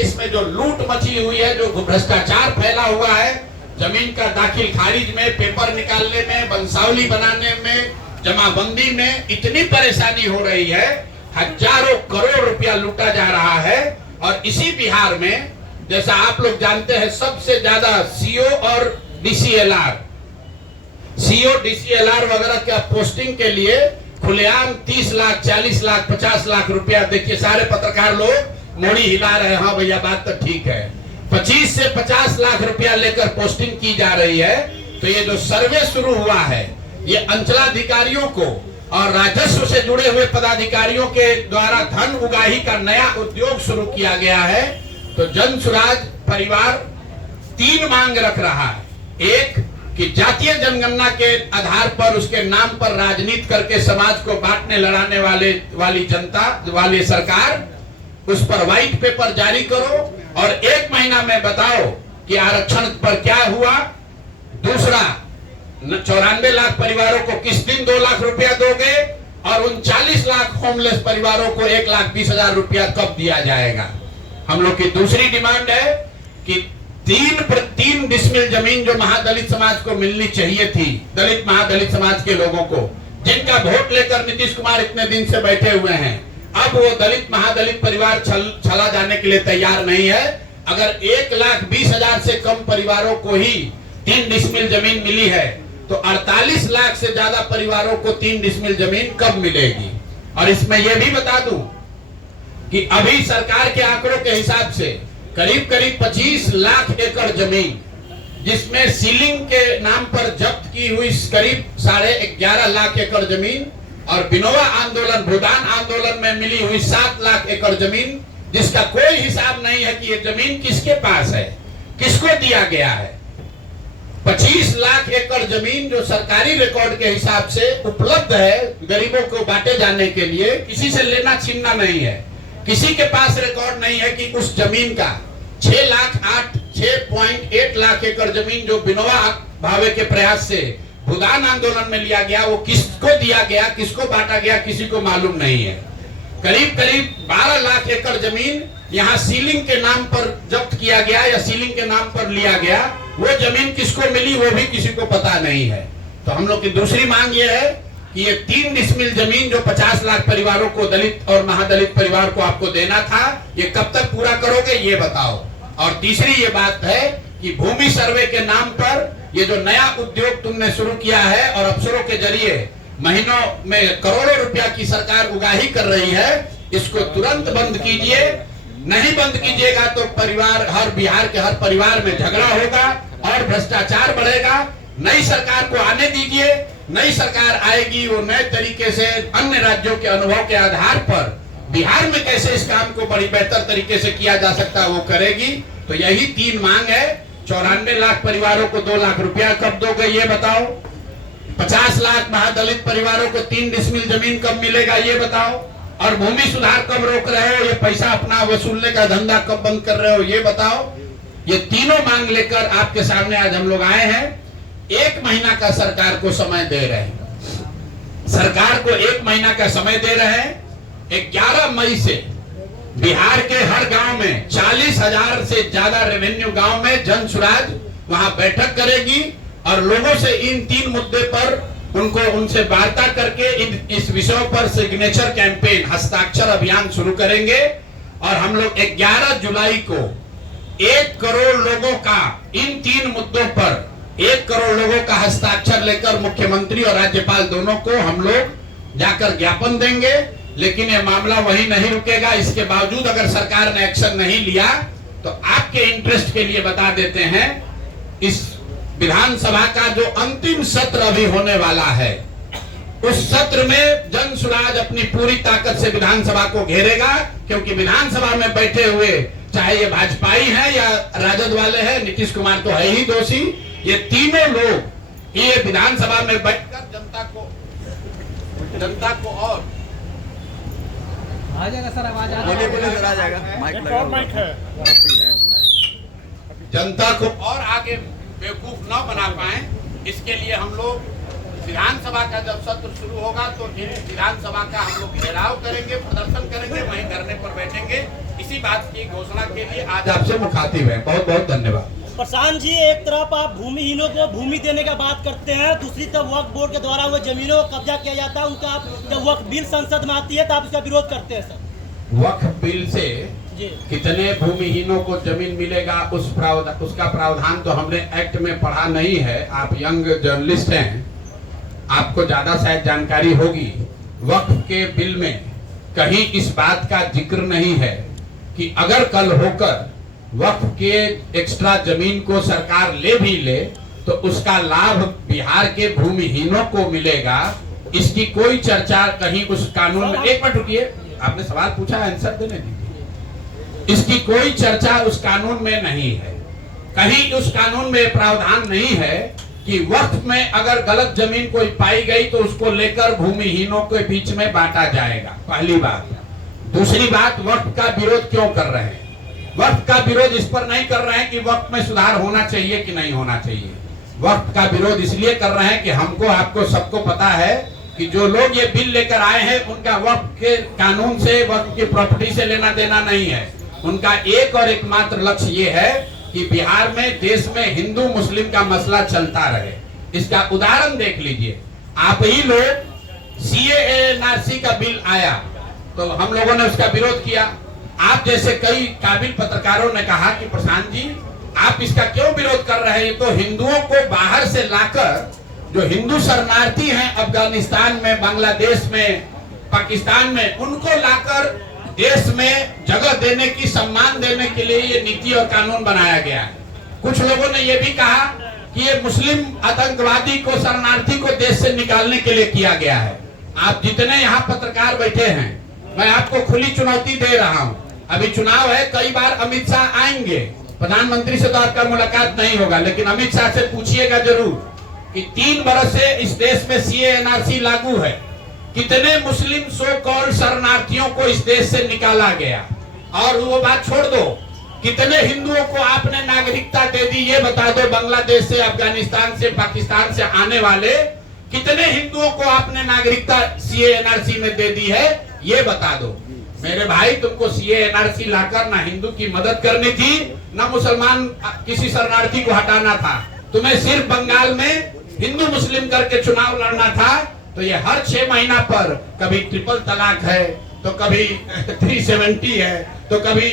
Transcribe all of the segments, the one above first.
इसमें जो लूट मची हुई है, जो भ्रष्टाचार फैला हुआ है, जमीन का दाखिल खारिज में, पेपर निकालने में, वंशावली बनाने में, जमाबंदी में इतनी परेशानी हो रही है, हजारों करोड़ रुपया लूटा जा रहा है। और इसी बिहार में जैसा आप लोग जानते हैं सबसे ज्यादा सीओ और डीसीएलआर वगैरह का पोस्टिंग के लिए खुलेआम 30 लाख 40 लाख 50 लाख रुपया, देखिए सारे पत्रकार लोग मोड़ी हिला रहे हैं, हाँ भैया बात तो ठीक है, 25 से 50 लाख रुपया लेकर पोस्टिंग की जा रही है। तो ये जो सर्वे शुरू हुआ है, ये अंचलाधिकारियों को और राजस्व से जुड़े हुए पदाधिकारियों के द्वारा धन उगाही का नया उद्योग शुरू किया गया है। तो जन सुराज परिवार 3 मांग रख रहा है। एक कि जातीय जनगणना के आधार पर उसके नाम पर राजनीति करके समाज को बांटने लड़ाने वाली जनता वाली सरकार, उस पर व्हाइट पेपर जारी करो और 1 महीना में बताओ कि आरक्षण पर क्या हुआ। दूसरा, 94 लाख परिवारों को किस दिन 2 लाख रुपया दोगे और उन 40 लाख होमलेस परिवारों को 1,20,000 रुपया कब दिया जाएगा। हम लोग की दूसरी डिमांड है कि 3 डिसमिल जमीन जो महादलित समाज को मिलनी चाहिए थी, दलित महादलित समाज के लोगों को, जिनका वोट लेकर नीतीश कुमार इतने दिन से बैठे हुए हैं, अब वो दलित महादलित परिवार चला जाने के लिए तैयार नहीं है। अगर 1,20,000 से कम परिवारों को ही 3 डिसमिल जमीन मिली है, तो 48 लाख से ज्यादा परिवारों को 3 डिसमिल जमीन कब मिलेगी। और इसमें यह भी बता दूं कि अभी सरकार के आंकड़ों के हिसाब से करीब 25 लाख एकड़ जमीन, जिसमें सीलिंग के नाम पर जब्त की हुई करीब 11.5 लाख एकड़ जमीन और विनोबा आंदोलन, भूदान आंदोलन में मिली हुई 7 लाख एकड़ जमीन, जिसका कोई हिसाब नहीं है कि ये जमीन किसके पास है, किसको दिया गया है। 25 लाख एकड़ जमीन जो सरकारी रिकॉर्ड के हिसाब से उपलब्ध है गरीबों को बांटे जाने के लिए, किसी से लेना छीनना नहीं है, किसी के पास रिकॉर्ड नहीं है कि उस जमीन का 6.8 लाख एकड़ जमीन जो विनोबा भावे के प्रयास से भूदान आंदोलन में लिया गया, वो किसको दिया गया, किसको बांटा गया, किसी को मालूम नहीं है। करीब 12 लाख एकड़ जमीन यहाँ सीलिंग के नाम पर जब्त किया गया या सीलिंग के नाम पर लिया गया, वो जमीन किसको मिली वो भी किसी को पता नहीं है। तो हम लोग की दूसरी मांग ये है कि ये 3 डिसमिल जमीन जो 50 लाख परिवारों को, दलित और महादलित परिवार को आपको देना था, ये कब तक पूरा करोगे ये बताओ। और तीसरी ये बात है कि भूमि सर्वे के नाम पर ये जो नया उद्योग तुमने शुरू किया है और अफसरों के जरिए महीनों में करोड़ों रुपया की सरकार उगाही कर रही है, इसको तुरंत बंद कीजिए। नहीं बंद कीजिएगा तो हर बिहार के हर परिवार में झगड़ा होगा और भ्रष्टाचार बढ़ेगा। नई सरकार को आने दीजिए, नई सरकार आएगी, वो नए तरीके से अन्य राज्यों के अनुभव के आधार पर बिहार में कैसे इस काम को बड़ी बेहतर तरीके से किया जा सकता है वो करेगी। तो यही 3 मांग है। 94 लाख परिवारों को 2 लाख रुपया कब दोगे ये बताओ, 50 लाख महादलित परिवारों को 3 डिसमिल जमीन कब मिलेगा ये बताओ, और भूमि सुधार कब रोक रहे हो, ये पैसा अपना वसूलने का धंधा कब बंद कर रहे हो ये बताओ। ये तीनों मांग लेकर आपके सामने आज हम लोग आए हैं। 1 महीना का सरकार को समय दे रहे हैं, सरकार को 1 महीना का समय दे रहे हैं। 11 मई से बिहार के हर गांव में 40,000 से ज्यादा रेवेन्यू गांव में जन सुराज वहां बैठक करेगी और लोगों से इन 3 मुद्दे पर उनसे वार्ता करके इस विषयों पर सिग्नेचर कैंपेन, हस्ताक्षर अभियान शुरू करेंगे। और हम लोग 11 जुलाई को 1 करोड़ लोगों का इन 3 मुद्दों पर 1 करोड़ लोगों का हस्ताक्षर लेकर मुख्यमंत्री और राज्यपाल दोनों को हम लोग जाकर ज्ञापन देंगे। लेकिन ये मामला वही नहीं रुकेगा। इसके बावजूद अगर सरकार ने एक्शन नहीं लिया तो आपके इंटरेस्ट के लिए बता देते हैं, इस विधानसभा का जो अंतिम सत्र अभी होने वाला है, उस सत्र में जन सुराज अपनी पूरी ताकत से विधानसभा को घेरेगा। क्योंकि विधानसभा में बैठे हुए चाहे ये भाजपाई है या राजद वाले हैं, नीतीश कुमार तो है ही दोषी, ये तीनों लोग ये विधानसभा में बैठकर जनता को और आ जाएगा सर, आवाज आ जाएगा, माइक है, जनता को और आगे बेवकूफ न बना पाए, इसके लिए हम लोग विधानसभा का जब सत्र शुरू होगा तो विधानसभा का हम लोग घेराव करेंगे, प्रदर्शन करेंगे, वहीं धरने पर बैठेंगे। इसी बात की घोषणा के लिए आज आपसे मुखातिब है। बहुत बहुत धन्यवाद। प्रशांत जी, एक तरफ आप भूमिहीनों को भूमि देने का बात करते हैं, दूसरी तरफ वक्फ बोर्ड के द्वारा वो जमीनों को कब्जा किया जाता है, उनका आप जब वक्फ बिल संसद में आती है तो आप इसका विरोध करते हैं सर। वक्फ बिल से कितने भूमिहीनों को जमीन मिलेगा उसका प्रावधान तो हमने एक्ट में पढ़ा नहीं है। आप यंग जर्नलिस्ट हैं, आपको ज्यादा शायद जानकारी होगी। वक्फ के बिल में कहीं इस बात का जिक्र नहीं है कि अगर कल होकर वक्फ के एक्स्ट्रा जमीन को सरकार ले भी ले तो उसका लाभ बिहार के भूमिहीनों को मिलेगा। इसकी कोई चर्चा कहीं उस कानून में, एक मिनट रुकिए, आपने सवाल पूछा, आंसर देने दीजिए। इसकी कोई चर्चा उस कानून में नहीं है। कहीं उस कानून में प्रावधान नहीं है कि वक्फ में अगर गलत जमीन कोई पाई गई तो उसको लेकर भूमिहीनों के बीच में बांटा जाएगा। पहली बात। दूसरी बात, वक्फ का विरोध क्यों कर रहे हैं? वक्फ का विरोध इस पर नहीं कर रहे हैं कि वक्फ में सुधार होना चाहिए कि नहीं होना चाहिए। वक्फ का विरोध इसलिए कर रहे हैं कि हमको, आपको, सबको पता है कि जो लोग ये बिल लेकर आए हैं उनका वक्फ के कानून से, वक्फ की प्रॉपर्टी से लेना देना नहीं है। उनका एक और एकमात्र लक्ष्य ये है कि बिहार में, देश में हिंदू मुस्लिम का मसला चलता रहे। इसका उदाहरण देख लीजिए। आप ही लोग CAA का बिल आया तो हम लोगों ने उसका विरोध किया। आप जैसे कई काबिल पत्रकारों ने कहा कि प्रशांत जी, आप इसका क्यों विरोध कर रहे हैं? तो हिंदुओं को बाहर से लाकर, जो हिंदू शरणार्थी हैं अफगानिस्तान में, बांग्लादेश में, पाकिस्तान में, उनको लाकर देश में जगह देने की, सम्मान देने के लिए ये नीति और कानून बनाया गया है। कुछ लोगों ने ये भी कहा कि ये मुस्लिम आतंकवादी को, शरणार्थी को देश से निकालने के लिए किया गया है। आप जितने यहाँ पत्रकार बैठे हैं, मैं आपको खुली चुनौती दे रहा हूँ। अभी चुनाव है, कई बार अमित शाह आएंगे, प्रधानमंत्री से तो आपका मुलाकात नहीं होगा, लेकिन अमित शाह से पूछिएगा जरूर कि 3 बरस से इस देश में CAA लागू है, कितने मुस्लिम सो कॉल्ड शरणार्थियों को इस देश से निकाला गया? और वो बात छोड़ दो, कितने हिंदुओं को आपने नागरिकता दे दी, ये बता दो। बांग्लादेश से, अफगानिस्तान से, पाकिस्तान से आने वाले कितने हिंदुओं को आपने नागरिकता CAA में दे दी है, ये बता दो। मेरे भाई, तुमको CAA लाकर ना हिंदू की मदद करनी थी, ना मुसलमान किसी शरणार्थी को हटाना था। तुम्हें सिर्फ बंगाल में हिंदू मुस्लिम करके चुनाव लड़ना था। तो ये हर 6 महीना पर कभी ट्रिपल तलाक है, तो कभी 370 है, तो कभी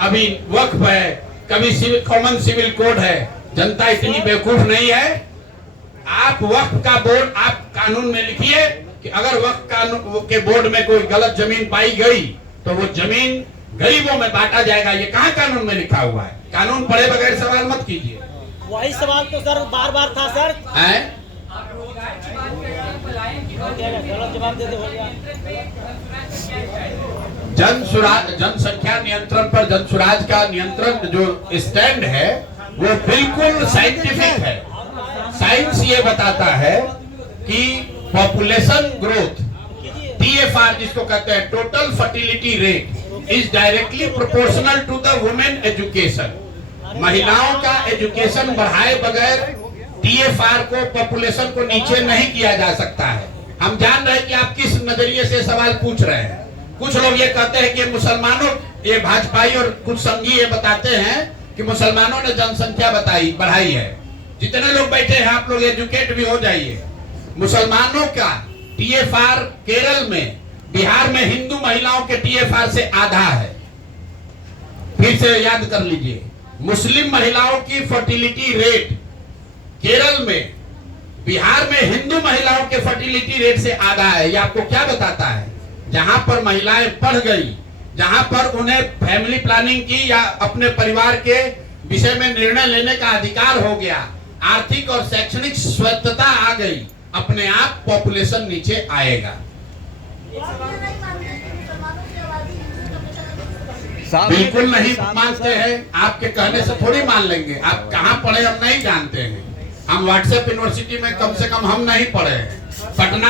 अभी वक्फ है, कभी कॉमन सिविल कोड है। जनता इतनी बेवकूफ नहीं है। आप वक्फ का बोर्ड, आप कानून में लिखिए कि अगर वक्फ कानून के बोर्ड में कोई गलत जमीन पाई गई तो वो जमीन गरीबों में बांटा जाएगा। ये कहाँ कानून में लिखा हुआ है? कानून पढ़े बगैर सवाल मत कीजिए। वही सवाल तो सर बार बार था सर। जनसंख्या नियंत्रण पर जनसुराज का नियंत्रण जो स्टैंड है वो बिल्कुल साइंटिफिक है। साइंस ये बताता है कि पॉपुलेशन ग्रोथ, TFR जिसको कहते हैं, total fertility rate, is directly proportional to the women education. महिलाओं का एजुकेशन बढ़ाए बगैर TFR को, पॉपुलेशन को नीचे नहीं किया जा सकता है। हम जान रहे हैं कि आप किस नजरिए से सवाल पूछ रहे हैं। कुछ लोग ये कहते हैं कि मुसलमानों, ये भाजपाई और कुछ संघी ये बताते हैं कि मुसलमानों ने जनसंख्या बढ़ाई है। जितने लोग बैठे हैं आप लोग एजुकेट भी हो जाइए। मुसलमानों का TFR केरल में, बिहार में हिंदू महिलाओं के TFR से आधा है। फिर से याद कर लीजिए, मुस्लिम महिलाओं की फर्टिलिटी रेट केरल में, बिहार में हिंदू महिलाओं के फर्टिलिटी रेट से आधा है। ये आपको क्या बताता है? जहां पर महिलाएं पढ़ गई, जहां पर उन्हें फैमिली प्लानिंग की या अपने परिवार के विषय में निर्णय लेने का अधिकार हो गया, आर्थिक और शैक्षणिक स्वायत्तता आ गई, अपने आप पॉपुलेशन नीचे आएगा। बिल्कुल नहीं मानते हैं। आपके कहने से थोड़ी मान लेंगे। आप कहाँ पढ़े हम नहीं जानते हैं। हम व्हाट्सएप यूनिवर्सिटी में कम से कम हम नहीं पढ़े हैं। पटना